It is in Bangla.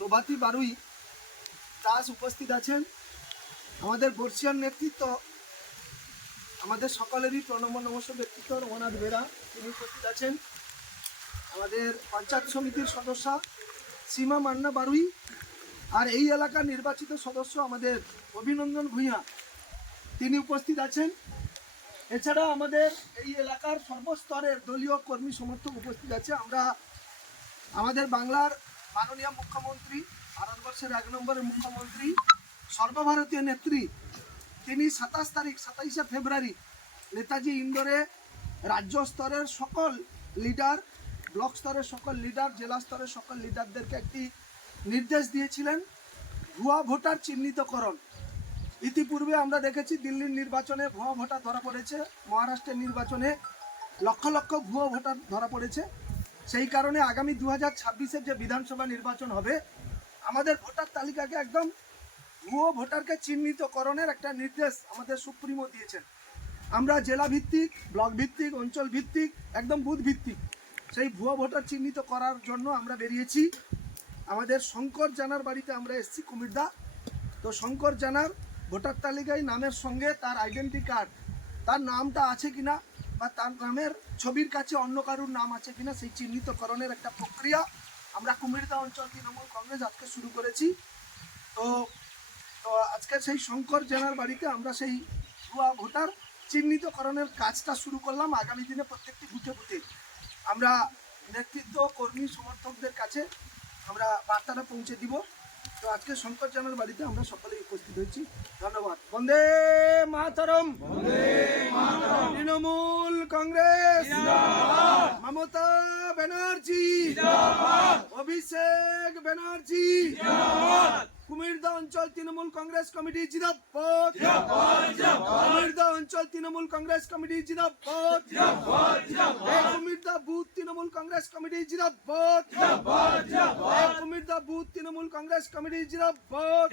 প্রভাতী বারুই দাস উপস্থিত আছেন। আমাদের বর্ষিয়ান নেতৃত্ব, আমাদের সকলেরই প্রণব নমস্য ব্যক্তিত্ব, রঘুনাথ বেরা, তিনি উপস্থিত আছেন। আমাদের পঞ্চায়েত সমিতির সদস্য সীমা মান্না বারুই আর এই এলাকার নির্বাচিত সদস্য আমাদের অভিনন্দন ভূঁইয়া, তিনি উপস্থিত আছেন। এছাড়া আমাদের এই এলাকার সর্বস্তরের দলীয় কর্মী সমর্থক উপস্থিত আছে। আমরা আমাদের বাংলার মাননীয় মুখ্যমন্ত্রী, ভারতবর্ষের এক নম্বরের মুখ্যমন্ত্রী, সর্বভারতীয় নেত্রী, তিনি সাতাশ তারিখ, সাতাইশে ফেব্রুয়ারি নেতাজি ইন্দোরে রাজ্য স্তরের সকল লিডার, ব্লক স্তরের সকল লিডার, জেলা স্তরের সকল লিডারদেরকে একটি নির্দেশ দিয়েছিলেন, ভুয়া ভোটার চিহ্নিতকরণ। ইতিপূর্বে আমরা দেখেছি দিল্লির নির্বাচনে ভুয়া ভোটার ধরা পড়েছে, মহারাষ্ট্রের নির্বাচনে লক্ষ লক্ষ ভুয়ো ভোটার ধরা পড়েছে। সেই কারণে আগামী দু হাজার ছাব্বিশের যে বিধানসভা নির্বাচন হবে, আমাদের ভোটার তালিকাকে একদম ভুয়ো ভোটারকে চিহ্নিতকরণের একটা নির্দেশ আমাদের সুপ্রিমো দিয়েছেন। আমরা জেলা ভিত্তিক ব্লক ভিত্তিক অঞ্চল ভিত্তিক একদম বুথ ভিত্তিক সেই ভুয়ো ভোটার চিহ্নিত করার জন্য আমরা বেরিয়েছি। আমাদের শঙ্কর জানার বাড়িতে আমরা এসেছি কুমিরদা তো শঙ্কর জানার ভোটার তালিকায় নামের সঙ্গে তার আইডেন্টি কার্ড, তার নামটা আছে কিনা বা তার নামের ছবির কাছে অন্য কারুর নাম আছে কিনা সেই চিহ্নিতকরণের একটা প্রক্রিয়া আমরা কুমিরদা অঞ্চল তৃণমূল কংগ্রেস আজকে শুরু করেছি। তো তো আজকে সেই শঙ্কর জেনার বাড়িতে আমরা সেই ভুয়া ভোটার চিহ্নিতকরণের কাজটা শুরু করলাম আগামী দিনে প্রত্যেকটি বুথে বুথে। আমরা নেতৃত্ব, কর্মী, সমর্থকদের কাছে আমরা বার্তাটা পৌঁছে দিব। তো আজকে শঙ্কর জেনার বাড়িতে আমরা সকলেই উপস্থিত হয়েছি। ধন্যবাদ। বন্দে মাতরম। তৃণমূল কংগ্রেস। মমতা ব্যানার্জি। অভিষেক ব্যানার্জি। কুমিরদা অঞ্চল তৃণমূল কংগ্রেস কমিটি জিদাপত কুমিরদা অঞ্চল তৃণমূল কংগ্রেস কমিটি জিদাপত কুমিরদা বুথ তৃণমূল কংগ্রেস কমিটি জিদাপত কুমিরদা বুথ তৃণমূল কংগ্রেস কমিটি জিদাপত